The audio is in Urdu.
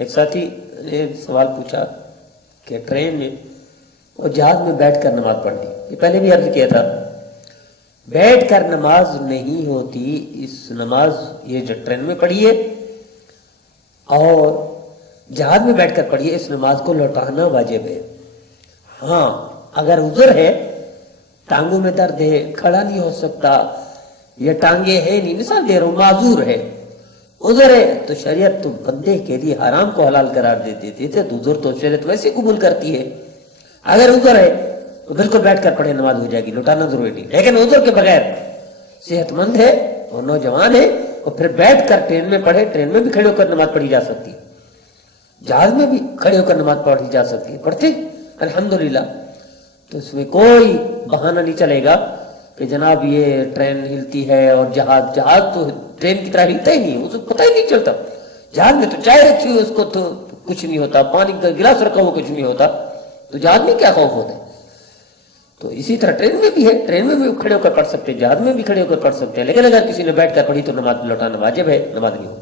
ایک ساتھی نے سوال پوچھا کہ ٹرین میں اور جہاز میں بیٹھ کر نماز پڑھنی، یہ پہلے بھی عرض کیا تھا، بیٹھ کر نماز نہیں ہوتی اس نماز یہ جو ٹرین میں پڑھیے اور جہاز میں بیٹھ کر پڑھیے، اس نماز کو لوٹانا واجب ہے۔ ہاں اگر عذر ہے، ٹانگوں میں درد ہے، کھڑا نہیں ہو سکتا، یہ ٹانگیں ہے نہیں، مثال دے رہا ہوں، معذور ہے، عذر ہے، تو شریعت تو بندے کے لیے حرام کو حلال قرار دے دیتی تھے، تو عذر تو شریعت ویسے قبول کرتی ہے۔ اگر عذر ہے تو بالکل بیٹھ کر پڑھے، نماز ہو جائے گی، لوٹانا ضروری نہیں۔ لیکن عذر کے بغیر صحت مند ہے اور نوجوان ہے اور پھر بیٹھ کر ٹرین میں پڑھے، ٹرین میں بھی کھڑے ہو کر نماز پڑھی جا سکتی ہے، جہاز میں بھی کھڑے ہو کر نماز پڑھی جا سکتی ہے، پڑھتے الحمدللہ۔ تو اس میں کوئی بہانہ نہیں چلے گا کہ جناب یہ ٹرین ہلتی ہے اور جہاز تو ٹرین کی طرح ہلتا ہی نہیں، اس کو پتہ ہی نہیں چلتا۔ جہاز میں تو چائے رکھی ہوئی، اس کو تو کچھ نہیں ہوتا، پانی کا گلاس رکھا ہوا کچھ نہیں ہوتا، تو جہاز میں کیا خوف ہوتا ہے؟ تو اسی طرح ٹرین میں بھی ہے، ٹرین میں بھی کھڑے ہو کر پڑھ سکتے ہیں، جہاز میں بھی کھڑے ہو کر پڑھ سکتے ہیں، لیکن اگر کسی نے بیٹھ کر پڑھی تو نماز لوٹانا واجب ہے، نماز نہیں ہوگی۔